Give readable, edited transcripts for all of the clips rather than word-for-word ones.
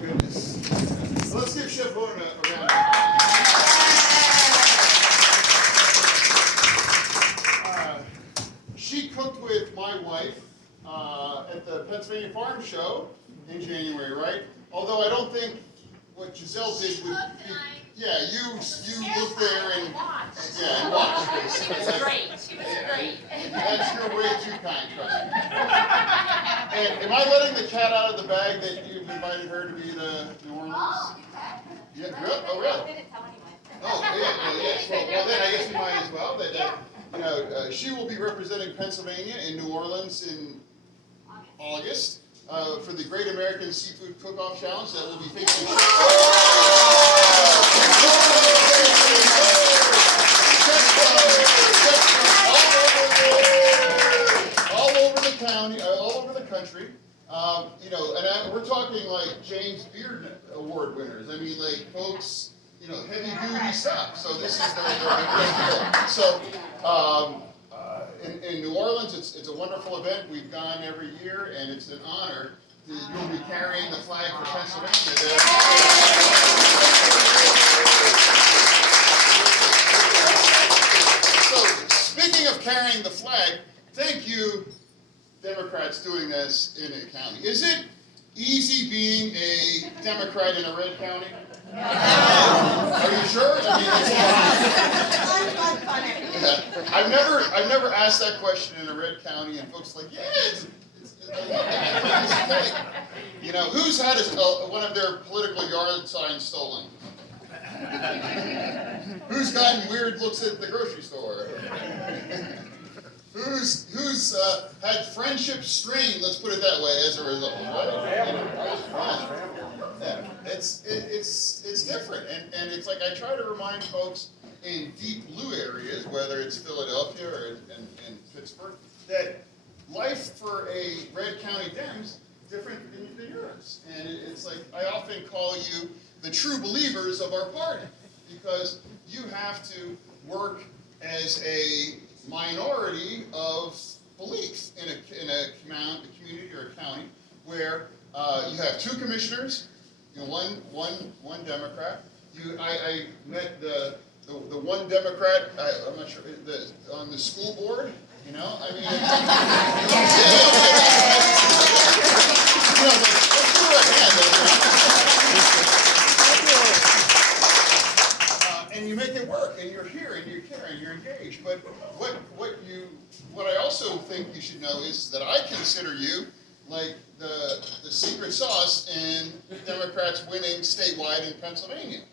goodness. So let's give Chef Lauren a round. She cooked with my wife at the Pennsylvania Farm Show in January, right? Although I don't think what Giselle did would be, yeah, you looked there and watched. She was great. She was great. That's your way too kind, trust me. And am I letting the cat out of the bag that you've invited her to be the New Orleans? Oh, you bet. Yeah, really? Oh, really? I didn't tell anyone. Oh, yeah, yes. Well, then I guess we might as well. She will be representing Pennsylvania in New Orleans in August for the Great American Seafood Cook-Off Challenge that will be facing all over the county, all over the country. We're talking like James Beard Award winners. I mean, like folks, heavy duty stuff. So this is their deal. So in New Orleans, it's a wonderful event. We've gone every year, and it's an honor. You'll be carrying the flag for Pennsylvania there. So speaking of carrying the flag, thank you, Democrats, doing this in a county. Is it easy being a Democrat in a red county? Are you sure? I've never asked that question in a red county, and folks are like, yeah, who's had one of their political yard signs stolen? Who's gotten weird looks at the grocery store? Who's had friendship strained, let's put it that way, as a result, right? It's different, and it's like I try to remind folks in deep blue areas, whether it's Philadelphia or in Pittsburgh, that life for a red county Dems different than yours. And it's like I often call you the true believers of our party, because you have to work as a minority of belief in a community or a county where you have two commissioners, one Democrat. I met the one Democrat. I'm not sure on the school board. And you make it work, and you're here, and you care, and you're engaged. But what I also think you should know is that I consider you like the secret sauce in Democrats winning statewide in Pennsylvania.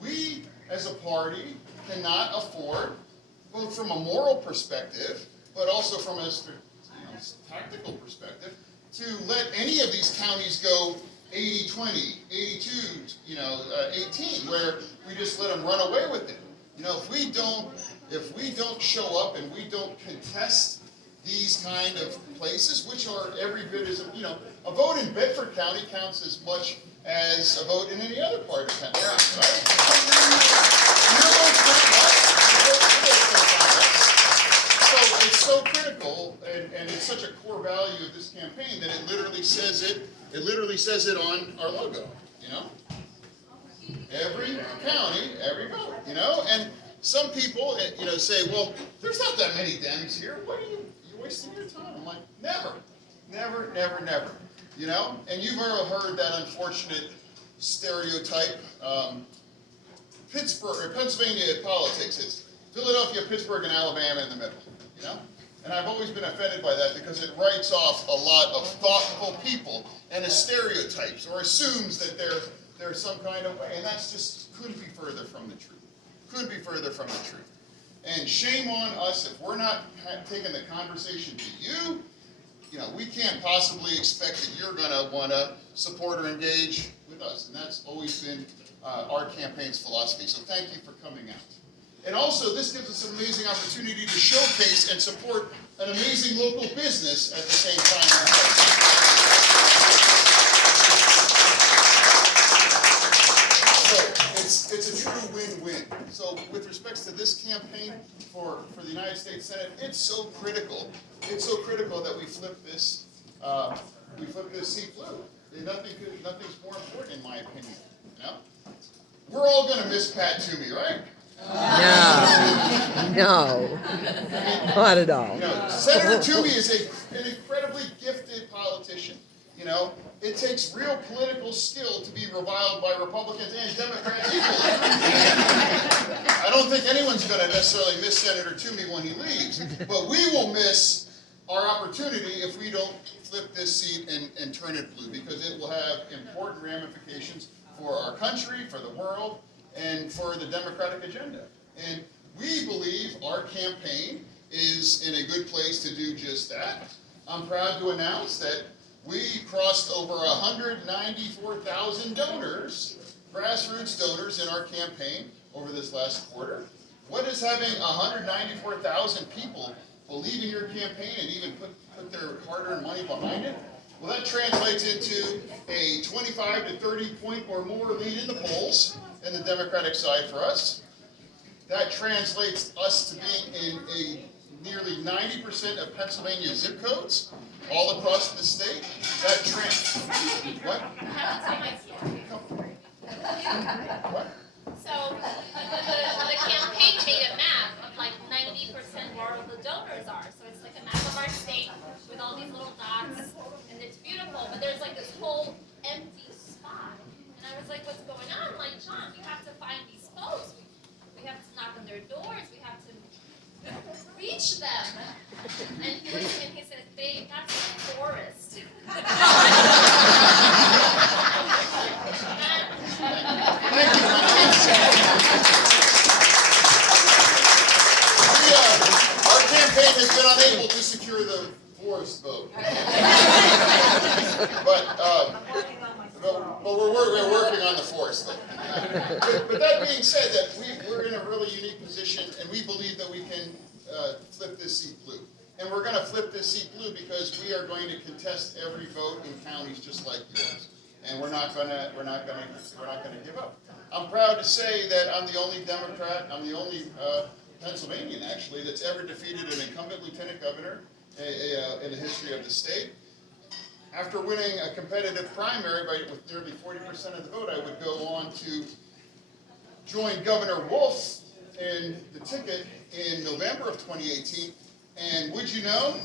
We as a party cannot afford, both from a moral perspective, but also from a tactical perspective, to let any of these counties go 80-20, 82-18, where we just let them run away with it. If we don't show up and we don't contest these kind of places, which are every bit as a vote in Bedford County counts as much as a vote in any other part of Pennsylvania, right? So it's so critical, and it's such a core value of this campaign that it literally says it on our logo. Every county, every vote. And some people say, well, there's not that many Dems here. What are you're wasting your time? I'm like, never. And you've ever heard that unfortunate stereotype. Pennsylvania politics, it's Philadelphia, Pittsburgh, and Alabama in the middle, And I've always been offended by that because it writes off a lot of thoughtful people and as stereotypes, or assumes that they're some kind of way, and that's just couldn't be further from the truth. And shame on us if we're not taking the conversation to you. We can't possibly expect that you're going to want to support or engage with us. And that's always been our campaign's philosophy. So thank you for coming out. And also, this gives us an amazing opportunity to showcase and support an amazing local business at the same time. So it's a true win-win. So with respects to this campaign for the United States Senate, it's so critical. It's so critical that we flip this seat blue. Nothing's more important in my opinion. You know? We're all gonna miss Pat Toomey, right? No, not at all. You know, Senator Toomey is an incredibly gifted politician. You know, it takes real political skill to be reviled by Republicans and Democrats equally. I don't think anyone's going to necessarily miss Senator Toomey when he leaves, but we will miss our opportunity if we don't flip this seat and turn it blue, because it will have important ramifications for our country, for the world, and for the Democratic agenda. And we believe our campaign is in a good place to do just that. I'm proud to announce that we crossed over 194,000 donors, grassroots donors in our campaign over this last quarter. What is having 194,000 people believe in your campaign and even put their hard-earned money behind it? Well, that translates into a 25 to 30 point or more lead in the polls in the Democratic side for us. That translates us to being in a nearly 90% of Pennsylvania zip codes all across the state. What? What? So the campaign made a map of like 90% where all the donors are. So it's like a map of our state with all these little dots, and it's beautiful. But there's like this whole empty spot, and I was like, "What's going on?" Like, John, we have to find these folks. We have to knock on their doors. We have to reach them. And he looks at me and he says, "Babe, that's a forest." Our campaign has been unable to secure the forest vote. But we're working on the forest vote. But that being said, that we're in a really unique position, and we believe that we can flip this seat blue. And we're going to flip this seat blue because we are going to contest every vote in counties just like yours. And we're not going to give up. I'm proud to say that I'm the only Democrat, I'm the only Pennsylvanian actually that's ever defeated an incumbent lieutenant governor in the history of the state. After winning a competitive primary with nearly 40% of the vote, I would go on to join Governor Wolf in the ticket in November of 2018. And would you know,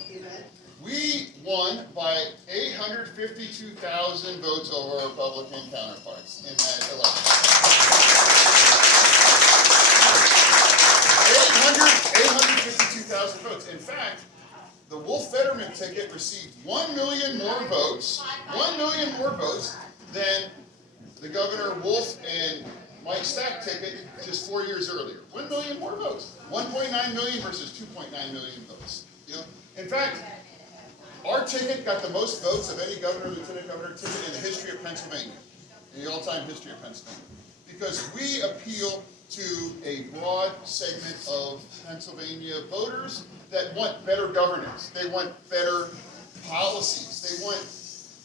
we won by 852,000 votes over our Republican counterparts in that election. 852,000 votes. In fact, the Wolf-Fetterman ticket received 1 million more votes, 1 million more votes than the Governor Wolf and Mike Stack ticket just 4 years earlier. 1 million more votes. 1.9 million versus 2.9 million votes. You know, in fact, our ticket got the most votes of any governor, lieutenant governor ticket in the history of Pennsylvania, in the all-time history of Pennsylvania, because we appeal to a broad segment of Pennsylvania voters that want better governance. They want better policies. They want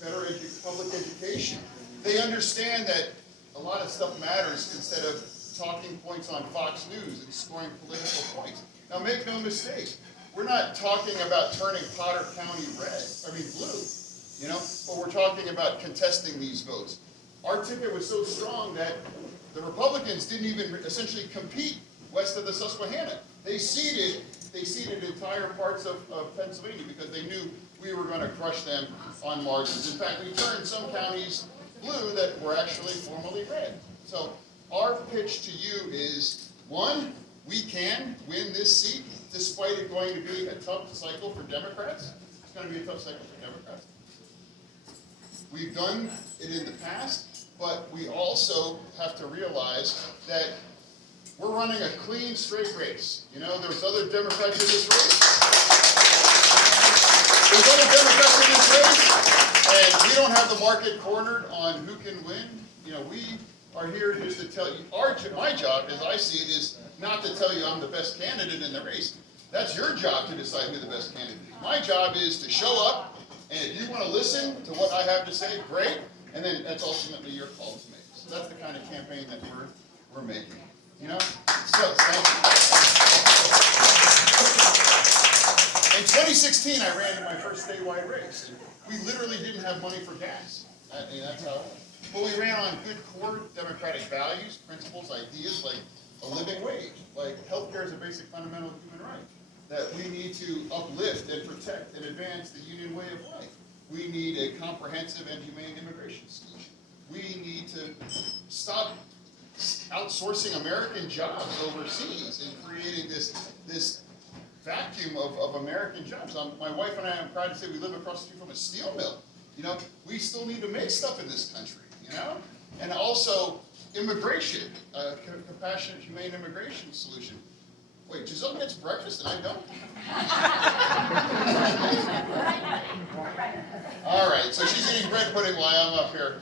better public education. They understand that a lot of stuff matters instead of talking points on Fox News and scoring political points. Now, make no mistake, we're not talking about turning Potter County blue, you know, but we're talking about contesting these votes. Our ticket was so strong that the Republicans didn't even essentially compete west of the Susquehanna. They ceded entire parts of Pennsylvania because they knew we were going to crush them on margins. In fact, we turned some counties blue that were actually formerly red. So our pitch to you is, one, we can win this seat despite it going to be a tough cycle for Democrats. It's going to be a tough cycle for Democrats. We've done it in the past, but we also have to realize that we're running a clean, straight race. You know, there's other Democrats in this race. There's other Democrats in this race, and we don't have the market cornered on who can win. You know, we are here just to tell you, my job, as I see it, is not to tell you I'm the best candidate in the race. That's your job to decide who the best candidate is. My job is to show up, and if you want to listen to what I have to say, great, and then that's ultimately your call to make. So that's the kind of campaign that we're making. You know? So, thank you. In 2016, I ran in my first statewide race. We literally didn't have money for gas. That's how. But we ran on good core democratic values, principles, ideas like a living wage, like healthcare is a basic fundamental human right, that we need to uplift and protect and advance the union way of life. We need a comprehensive and humane immigration solution. We need to stop outsourcing American jobs overseas and creating this vacuum of American jobs. My wife and I, I'm proud to say, we live across the street from a steel mill. You know, we still need to make stuff in this country, you know? And also, immigration, compassionate, humane immigration solution. Wait, Giselle gets breakfast and I don't? All right, so she's eating bread pudding while I'm up here.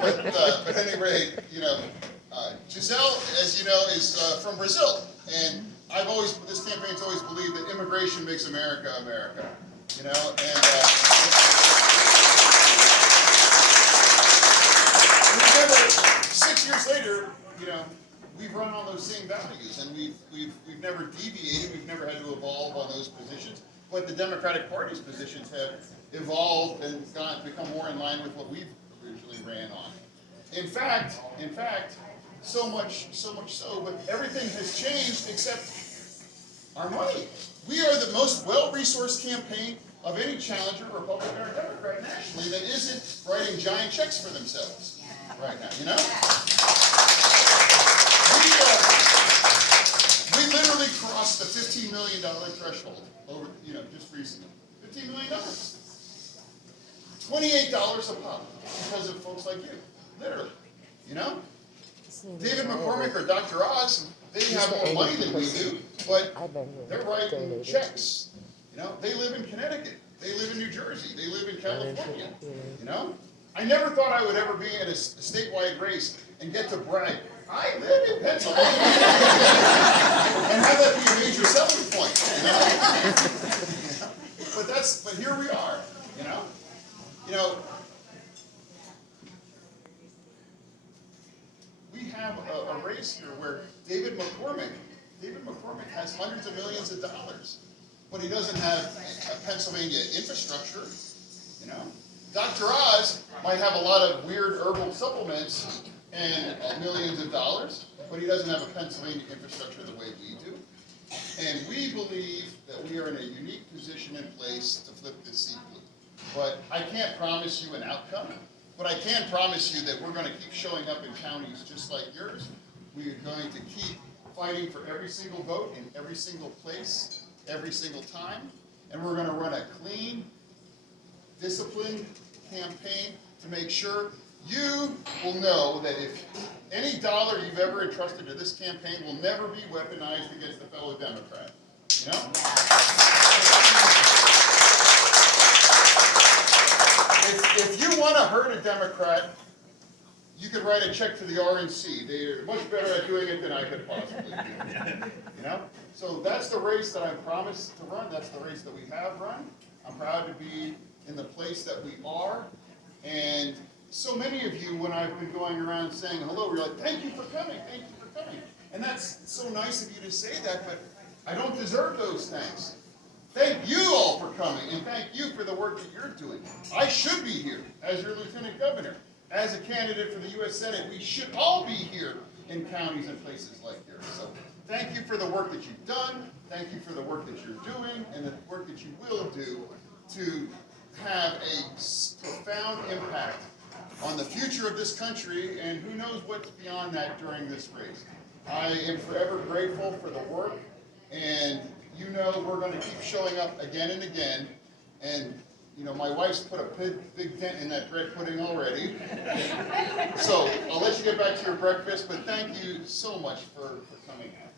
But at any rate, you know, Giselle, as you know, is from Brazil. And this campaign's always believed that immigration makes America, America. You know, and remember, 6 years later, you know, we've run on those same values, and we've never deviated. We've never had to evolve on those positions. But the Democratic Party's positions have evolved and become more in line with what we've originally ran on. In fact, so much so, but everything has changed except our money. We are the most well-resourced campaign of any challenger, Republican or Democrat nationally, that isn't writing giant checks for themselves right now, you know? We literally crossed the $15 million threshold over, you know, just recently. $15 million. $28 a pop because of folks like you, literally, you know? David McCormick or Dr. Oz, they have more money than we do, but they're writing checks. You know, they live in Connecticut, they live in New Jersey, they live in California. You know, I never thought I would ever be in a statewide race and get to brag. I live in Pennsylvania, and have that be a major selling point. You know, but here we are. You know. We have a race here where David McCormick has hundreds of millions of dollars, but he doesn't have a Pennsylvania infrastructure, you know. Dr. Oz might have a lot of weird herbal supplements and millions of dollars, but he doesn't have a Pennsylvania infrastructure the way we do. And we believe that we are in a unique position and place to flip this seat blue. But I can't promise you an outcome. But I can promise you that we're going to keep showing up in counties just like yours. We're going to keep fighting for every single vote in every single place, every single time. And we're going to run a clean, disciplined campaign to make sure you will know that if any dollar you've ever entrusted to this campaign will never be weaponized against a fellow Democrat. You know? If you want to hurt a Democrat, you could write a check to the RNC. They're much better at doing it than I could possibly do. You know? So that's the race that I promised to run. That's the race that we have run. I'm proud to be in the place that we are. And so many of you, when I've been going around saying hello, you're like, thank you for coming, thank you for coming. And that's so nice of you to say that, but I don't deserve those thanks. Thank you all for coming, and thank you for the work that you're doing. I should be here as your lieutenant governor. As a candidate for the U.S. Senate, we should all be here in counties and places like yours. So thank you for the work that you've done. Thank you for the work that you're doing and the work that you will do to have a profound impact on the future of this country, and who knows what's beyond that during this race. I am forever grateful for the work, and you know we're going to keep showing up again and again. And you know, my wife's put a big dent in that bread pudding already. So I'll let you get back to your breakfast, but thank you so much for coming out.